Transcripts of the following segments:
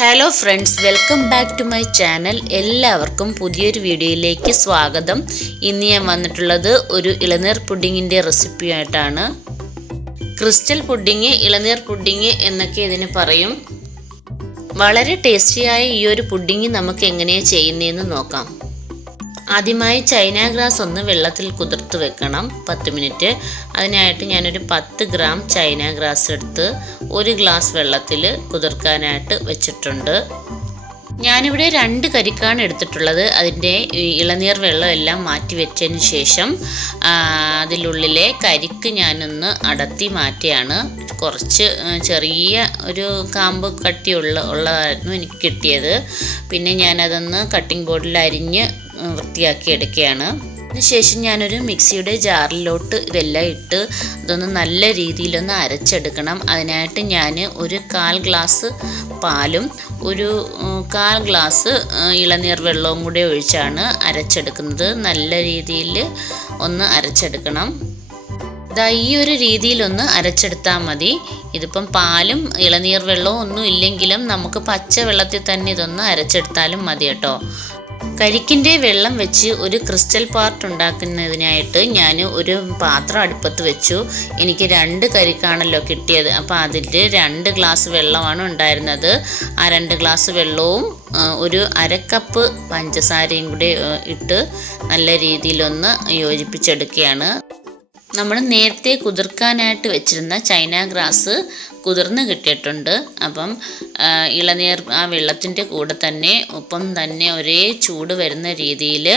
Hello friends welcome back to my channel എല്ലാവർക്കും പുതിയൊരു വീഡിയോയിലേക്ക് സ്വാഗതം. ഇന്ന് ഞാൻ വന്നിട്ടുള്ളത് ഒരു ഇളനീർ പുഡിങ്ങിന്റെ റെസിപ്പിയായിട്ടാണ് ക്രിസ്റ്റൽ പുഡിങ് ഇളനീർ പുഡിങ് എന്നൊക്കെ ഇതിന് പറയും. വളരെ ടേസ്റ്റിയായ ഈ ഒരു പുഡിങ് നമുക്ക് എങ്ങനെയാണ് ചെയ്യുന്നതെന്ന് നോക്കാം. ആദ്യമായി ചൈന ഗ്രാസ് ഒന്ന് വെള്ളത്തിൽ കുതിർത്ത് വെക്കണം. പത്ത് മിനിറ്റ്. അതിനായിട്ട് ഞാനൊരു പത്ത് ഗ്രാം ചൈന ഗ്രാസ് എടുത്ത് ഒരു ഗ്ലാസ് വെള്ളത്തിൽ കുതിർക്കാനായിട്ട് വെച്ചിട്ടുണ്ട്. ഞാനിവിടെ രണ്ട് കരിക്കാണ് എടുത്തിട്ടുള്ളത്. അതിന്റെ ഇളനീർ വെള്ളം എല്ലാം മാറ്റി വെച്ചതിന് ശേഷം അതിലുള്ളിലെ കരിക്ക് ഞാനൊന്ന് അടത്തി മാറ്റിയാണ്. കുറച്ച് ചെറിയ ഒരു കാമ്പ് കട്ടിയുള്ള ഉള്ളതായിരുന്നു എനിക്ക് കിട്ടിയത്. പിന്നെ ഞാനതൊന്ന് കട്ടിംഗ് ബോർഡിൽ അരിഞ്ഞ് വൃത്തിയാക്കി എടുക്കുകയാണ്. അതിനുശേഷം ഞാനൊരു മിക്സിയുടെ ജാറിലോട്ട് ഇതെല്ലാം ഇട്ട് ഇതൊന്ന് നല്ല രീതിയിലൊന്ന് അരച്ചെടുക്കണം. അതിനായിട്ട് ഞാൻ ഒരു കാൽ ഗ്ലാസ് പാലും ഒരു കാൽ ഗ്ലാസ് ഇളനീർ വെള്ളവും കൂടി ഒഴിച്ചാണ് അരച്ചെടുക്കുന്നത്. നല്ല രീതിയിൽ ഒന്ന് അരച്ചെടുക്കണം. ദാ ഈ ഒരു രീതിയിലൊന്ന് അരച്ചെടുത്താൽ മതി. ഇതിപ്പം പാലും ഇളനീർ വെള്ളവും ഒന്നും ഇല്ലെങ്കിലും നമുക്ക് പച്ച വെള്ളത്തിൽ തന്നെ ഇതൊന്ന് അരച്ചെടുത്താലും മതി കേട്ടോ. കരിക്കിന്റെ വെള്ളം വെച്ച് ഒരു ക്രിസ്റ്റൽ പാർട്ട് ഉണ്ടാക്കുന്നതിനായിട്ട് ഞാൻ ഒരു പാത്രം അടുപ്പത്ത് വെച്ചു. എനിക്ക് രണ്ട് കരിക്കാണല്ലോ കിട്ടിയത്. അപ്പോൾ അതിൽ രണ്ട് ഗ്ലാസ് വെള്ളമാണ് ഉണ്ടായിരുന്നത്. ആ രണ്ട് ഗ്ലാസ് വെള്ളവും ഒരു അരക്കപ്പ് പഞ്ചസാരയും കൂടി ഇട്ട് നല്ല രീതിയിലൊന്ന് യോജിപ്പിച്ചെടുക്കുകയാണ്. നമ്മൾ നേരത്തെ കുതിർക്കാനായിട്ട് വെച്ചിരുന്ന ചൈന ഗ്രാസ് കുതിർന്ന് കിട്ടിയിട്ടുണ്ട്. അപ്പം ഇളനീർ ആ വെള്ളത്തിന്റെ കൂടെ തന്നെ ഒപ്പം തന്നെ ഒരേ ചൂട് വരുന്ന രീതിയിൽ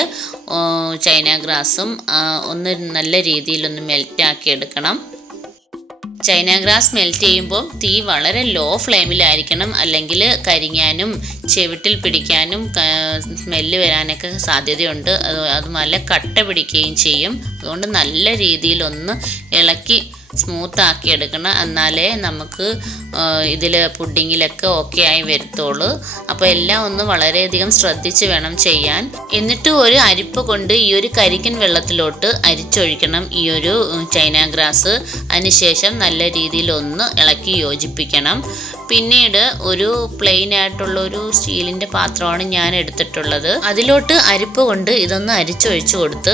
ചൈന ഗ്രാസും ഒന്ന് നല്ല രീതിയിലൊന്ന് മെൽറ്റാക്കി എടുക്കണം. ചൈന ഗ്രാസ് മെൽറ്റ് ചെയ്യുമ്പോൾ തീ വളരെ ലോ ഫ്ലെയിമിലായിരിക്കണം. അല്ലെങ്കിൽ കരിങ്ങാനും ചെവിട്ടിൽ പിടിക്കാനും സ്മെല്ല് വരാനൊക്കെ സാധ്യതയുണ്ട്. അത് നല്ല കട്ട പിടിക്കുകയും ചെയ്യും. അതുകൊണ്ട് നല്ല രീതിയിലൊന്ന് ഇളക്കി സ്മൂത്ത് ആക്കി എടുക്കണം. എന്നാലേ നമുക്ക് ഇതിൽ പുഡിങ്ങിലൊക്കെ ഓക്കെ ആയി വരത്തുള്ളൂ. അപ്പോൾ എല്ലാം ഒന്ന് വളരെയധികം ശ്രദ്ധിച്ച് വേണം ചെയ്യാൻ. എന്നിട്ട് ഒരു അരിപ്പ് കൊണ്ട് ഈ ഒരു കരിക്കൻ വെള്ളത്തിലോട്ട് അരിച്ചൊഴിക്കണം ഈ ഒരു ചൈന ഗ്രാസ്. അതിനുശേഷം നല്ല രീതിയിൽ ഒന്ന് ഇളക്കി യോജിപ്പിക്കണം. പിന്നീട് ഒരു പ്ലെയിൻ ആയിട്ടുള്ള ഒരു സ്റ്റീലിന്റെ പാത്രമാണ് ഞാൻ എടുത്തിട്ടുള്ളത്. അതിലോട്ട് അരിപ്പ് കൊണ്ട് ഇതൊന്ന് അരിച്ചൊഴിച്ചു കൊടുത്ത്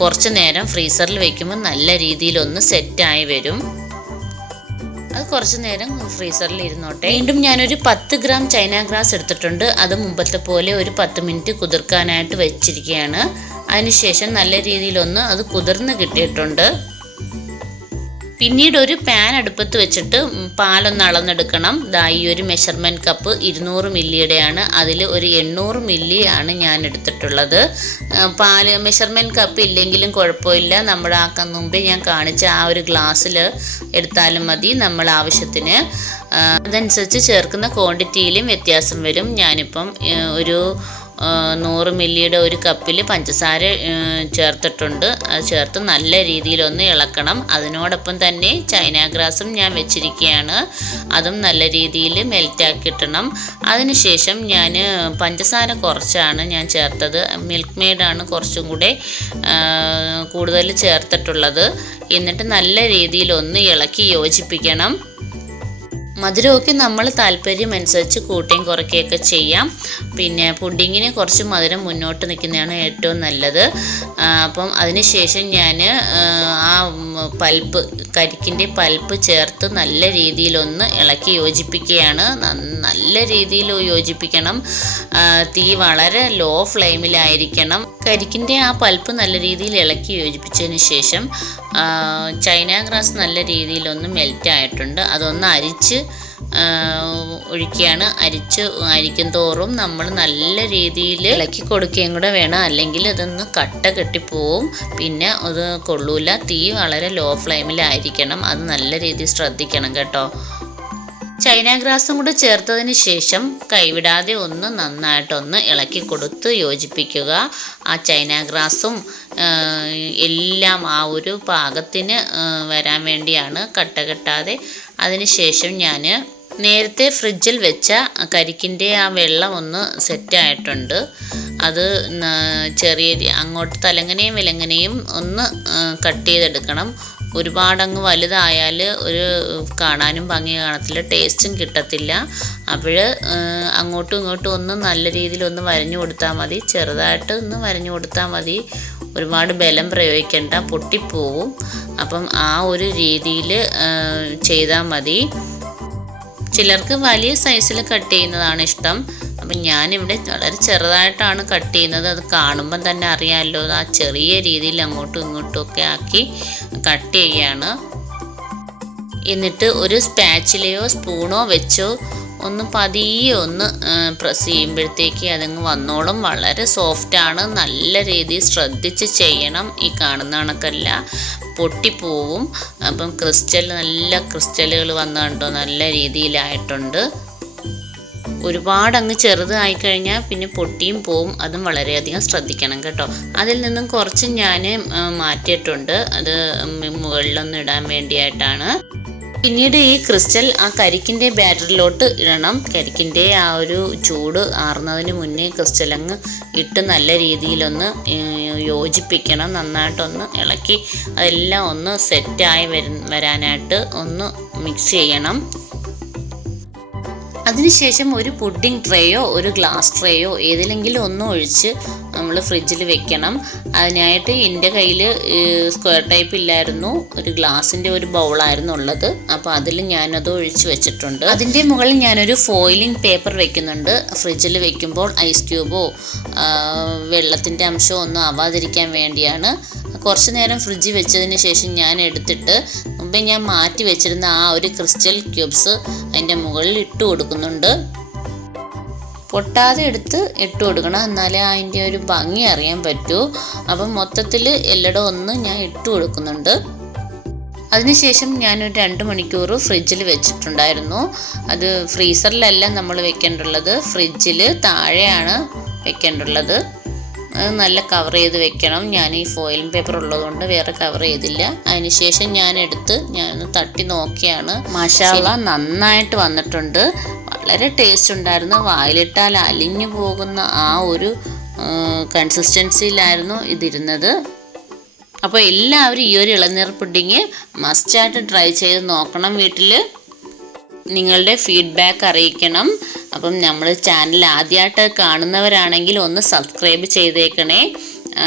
കുറച്ച് നേരം ഫ്രീസറിൽ വെക്കുമ്പോൾ നല്ല രീതിയിൽ രീതിയിലൊന്ന് സെറ്റായി വരും. അത് കുറച്ച് നേരം ഫ്രീസറിൽ ഇരുന്നോട്ടെ. വീണ്ടും ഞാനൊരു പത്ത് ഗ്രാം ചൈന ഗ്രാസ് എടുത്തിട്ടുണ്ട്. അത് മുമ്പത്തെ പോലെ ഒരു പത്ത് മിനിറ്റ് കുതിർക്കാനായിട്ട് വെച്ചിരിക്കുകയാണ്. അതിനുശേഷം നല്ല രീതിയിലൊന്ന് അത് കുതിർന്ന് കിട്ടിയിട്ടുണ്ട്. പിന്നീട് ഒരു പാൻ അടുപ്പത്ത് വെച്ചിട്ട് പാലൊന്ന് അളന്നെടുക്കണം. ദാ ഈ ഒരു മെഷർമെന്റ് കപ്പ് ഇരുന്നൂറ് മില്ലിയുടെയാണ്. അതിൽ ഒരു എണ്ണൂറ് മില്ലി ആണ് ഞാൻ എടുത്തിട്ടുള്ളത്. പാൽ മെഷർമെന്റ് കപ്പ് ഇല്ലെങ്കിലും കുഴപ്പമില്ല. നമ്മുടെ ആ മുമ്പേ ഞാൻ കാണിച്ച ആ ഒരു ഗ്ലാസ്സിൽ എടുത്താലും മതി നമ്മൾ ആവശ്യത്തിന്. അതനുസരിച്ച് ചേർക്കുന്ന ക്വാണ്ടിറ്റിയിലും വ്യത്യാസം വരും. ഞാനിപ്പം ഒരു നൂറ് മില്ലിയുടെ ഒരു കപ്പിൽ പഞ്ചസാര ചേർത്തിട്ടുണ്ട്. അത് ചേർത്ത് നല്ല രീതിയിലൊന്ന് ഇളക്കണം. അതിനോടൊപ്പം തന്നെ ചൈന ഗ്രാസും ഞാൻ വെച്ചിരിക്കുകയാണ് അതും നല്ല രീതിയിൽ മെൽറ്റാക്കി കിട്ടണം. അതിനുശേഷം ഞാൻ പഞ്ചസാര കുറച്ചാണ് ഞാൻ ചേർത്തത്. മിൽക്ക് മെയ്ഡാണ് കുറച്ചും കൂടെ കൂടുതൽ ചേർത്തിട്ടുള്ളത്. എന്നിട്ട് നല്ല രീതിയിലൊന്ന് ഇളക്കി യോജിപ്പിക്കണം. മധുരമൊക്കെ നമ്മൾ താല്പര്യം അനുസരിച്ച് കൂട്ടുകയും കുറയ്ക്കുകയൊക്കെ ചെയ്യാം. പിന്നെ പുഡിങ്ങിന് കുറച്ച് മധുരം മുന്നോട്ട് നിൽക്കുന്നതാണ് ഏറ്റവും നല്ലത്. അപ്പം അതിനുശേഷം ഞാൻ ആ പൽപ്പ് കരിക്കിന്റെ പൽപ്പ് ചേർത്ത് നല്ല രീതിയിലൊന്ന് ഇളക്കി യോജിപ്പിക്കുകയാണ്. നല്ല രീതിയിൽ യോജിപ്പിക്കണം. തീ വളരെ ലോ ഫ്ലെയിമിലായിരിക്കണം. കരിക്കിന്റെ ആ പൽപ്പ് നല്ല രീതിയിൽ ഇളക്കി യോജിപ്പിച്ചതിന് ശേഷം ചൈന ഗ്രാസ് നല്ല രീതിയിലൊന്ന് മെൽറ്റ് ആയിട്ടുണ്ട്. അതൊന്ന് അരിച്ച് ഒഴിക്കുകയാണ്. അരിച്ച് അരിക്കും തോറും നമ്മൾ നല്ല രീതിയിൽ ഇളക്കി കൊടുക്കുകയും കൂടെ വേണം. അല്ലെങ്കിൽ അതൊന്ന് കട്ട കെട്ടിപ്പോവും. പിന്നെ അത് കൊള്ളൂല. തീ വളരെ ലോ ഫ്ലെയിമിലായിരിക്കണം അത് നല്ല രീതിയിൽ ശ്രദ്ധിക്കണം കേട്ടോ. ചൈന ഗ്രാസും കൂടെ ചേർത്തതിന് ശേഷം കൈവിടാതെ ഒന്ന് നന്നായിട്ടൊന്ന് ഇളക്കി കൊടുത്ത് യോജിപ്പിക്കുക. ആ ചൈന ഗ്രാസും എല്ലാം ആ ഒരു പാകത്തിന് വരാൻ വേണ്ടിയാണ് കട്ട കെട്ടാതെ. അതിന് ശേഷം ഞാൻ നേരത്തെ ഫ്രിഡ്ജിൽ വെച്ച കരിക്കിന്റെ ആ വെള്ളം ഒന്ന് സെറ്റായിട്ടുണ്ട് അത് ചെറിയ അങ്ങോട്ട് തലങ്ങനെയും വിലങ്ങനെയും ഒന്ന് കട്ട് ചെയ്തെടുക്കണം. ഒരുപാടങ്ങ് വലുതായാൽ ഒരു കാണാനും ഭംഗി കാണത്തില്ല ടേസ്റ്റും കിട്ടത്തില്ല. അപ്പോൾ അങ്ങോട്ടും ഇങ്ങോട്ടും ഒന്ന് നല്ല രീതിയിൽ ഒന്ന് വരഞ്ഞു കൊടുത്താൽ മതി. ചെറുതായിട്ട് ഒന്ന് വരഞ്ഞു കൊടുത്താൽ മതി. ഒരുപാട് ബലം പ്രയോഗിക്കേണ്ട പൊട്ടിപ്പോവും. അപ്പം ആ ഒരു രീതിയിൽ ചെയ്താൽ മതി. ചിലർക്ക് വലിയ സൈസിൽ കട്ട് ചെയ്യുന്നതാണ് ഇഷ്ടം. അപ്പം ഞാനിവിടെ വളരെ ചെറുതായിട്ടാണ് കട്ട് ചെയ്യുന്നത്. അത് കാണുമ്പം തന്നെ അറിയാമല്ലോ ആ ചെറിയ രീതിയിൽ അങ്ങോട്ടും ഇങ്ങോട്ടും ഒക്കെ ആക്കി കട്ട് ചെയ്യുകയാണ്. എന്നിട്ട് ഒരു സ്പാച്ചിലയോ സ്പൂണോ വെച്ചോ ഒന്ന് പതിയെ ഒന്ന് പ്രസ് ചെയ്യുമ്പോഴത്തേക്ക് അതങ്ങ് വന്നോളും. വളരെ സോഫ്റ്റാണ് നല്ല രീതിയിൽ ശ്രദ്ധിച്ച് ചെയ്യണം ഈ കാണുന്ന കണക്കല്ല. പൊട്ടിപ്പോവും അപ്പം ക്രിസ്റ്റൽ നല്ല ക്രിസ്റ്റലുകൾ വന്നു നല്ല രീതിയിലായിട്ടുണ്ട്. ഒരുപാട് അങ്ങ് ചെറുതായി കഴിഞ്ഞാൽ പിന്നെ പൊട്ടിയും പോവും. അതും വളരെയധികം ശ്രദ്ധിക്കണം കേട്ടോ. അതിൽ നിന്നും കുറച്ച് ഞാൻ മാറ്റിയിട്ടുണ്ട്. അത് മുകളിലൊന്നും ഇടാൻ വേണ്ടിയായിട്ടാണ്. പിന്നീട് ഈ ക്രിസ്റ്റൽ ആ കരിക്കിന്റെ ബാറ്ററിലോട്ട് ഇടണം. കരിക്കിന്റെ ആ ഒരു ചൂട് ആറുന്നതിന് മുന്നേ ക്രിസ്റ്റൽ അങ്ങ് ഇട്ട് നല്ല രീതിയിലൊന്ന് യോജിപ്പിക്കണം. നന്നായിട്ടൊന്ന് ഇളക്കി അതെല്ലാം ഒന്ന് സെറ്റായി വര വരാനായിട്ട് ഒന്ന് മിക്സ് ചെയ്യണം. അതിനുശേഷം ഒരു പുഡിംഗ് ട്രേയോ ഒരു ഗ്ലാസ് ട്രേയോ ഏതിലെങ്കിലും ഒന്നും ഒഴിച്ച് നമ്മൾ ഫ്രിഡ്ജിൽ വെക്കണം. അതിനായിട്ട് എന്റെ കയ്യിൽ സ്ക്വയർ ടൈപ്പ് ഇല്ലായിരുന്നു. ഒരു ഗ്ലാസിന്റെ ഒരു ബൗളായിരുന്നു ഉള്ളത്. അപ്പോൾ അതിൽ ഞാനത് ഒഴിച്ച് വെച്ചിട്ടുണ്ട്. അതിന്റെ മുകളിൽ ഞാനൊരു ഫോയിലിംഗ് പേപ്പർ വെക്കുന്നുണ്ട്. ഫ്രിഡ്ജിൽ വെക്കുമ്പോൾ ഐസ് ക്യൂബോ വെള്ളത്തിന്റെ അംശമോ ഒന്നും ആവാതിരിക്കാൻ വേണ്ടിയാണ്. കുറച്ച് നേരം ഫ്രിഡ്ജിൽ വെച്ചതിന് ശേഷം ഞാൻ എടുത്തിട്ട് മുമ്പേ ഞാൻ മാറ്റി വെച്ചിരുന്ന ആ ഒരു ക്രിസ്റ്റൽ ക്യൂബ്സ് അതിന്റെ മുകളിൽ ഇട്ട് കൊടുക്കുന്നുണ്ട്. പൊട്ടാതെ എടുത്ത് ഇട്ട് കൊടുക്കണം. എന്നാലേ അതിന്റെ ഒരു ഭംഗി അറിയാൻ പറ്റൂ. അപ്പം മൊത്തത്തിൽ എല്ലടോ ഒന്ന് ഞാൻ ഇട്ട് കൊടുക്കുന്നുണ്ട്. അതിനുശേഷം ഞാനൊരു രണ്ട് മണിക്കൂർ ഫ്രിഡ്ജിൽ വെച്ചിട്ടുണ്ടായിരുന്നു. അത് ഫ്രീസറിലല്ല നമ്മൾ വെക്കേണ്ടുള്ളത് ഫ്രിഡ്ജിൽ താഴെയാണ് വെക്കേണ്ടുള്ളത് അത് നല്ല കവർ ചെയ്ത് വെക്കണം. ഞാൻ ഈ ഫോയിൽ പേപ്പർ ഉള്ളതുകൊണ്ട് വേറെ കവർ ചെയ്തില്ല. അതിനുശേഷം ഞാൻ എടുത്ത് ഞാൻ തട്ടി നോക്കിയാണ്. മഷാല നന്നായിട്ട് വന്നിട്ടുണ്ട്. വളരെ ടേസ്റ്റ് ഉണ്ടായിരുന്നു. വായിലിട്ടാൽ അലിഞ്ഞു പോകുന്ന ആ ഒരു കൺസിസ്റ്റൻസിയിലായിരുന്നു ഇതിരുന്നത്. അപ്പോൾ എല്ലാവരും ഈ ഒരു ഇളനീർ പുഡിങ് മസ്റ്റായിട്ട് ട്രൈ ചെയ്ത് നോക്കണം വീട്ടിൽ നിങ്ങളുടെ ഫീഡ്ബാക്ക് അറിയിക്കണം. അപ്പം നമ്മൾ ചാനൽ ആദ്യമായിട്ട് കാണുന്നവരാണെങ്കിൽ ഒന്ന് സബ്സ്ക്രൈബ് ചെയ്തേക്കണേ.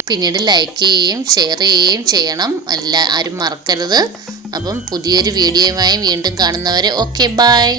പിന്നീട് ലൈക്ക് ചെയ്യുകയും ഷെയർ ചെയ്യുകയും ചെയ്യണം. എല്ലാ ആരും മറക്കരുത്. അപ്പം പുതിയൊരു വീഡിയോയുമായി വീണ്ടും കാണുന്നവരെ ഓക്കെ ബായ്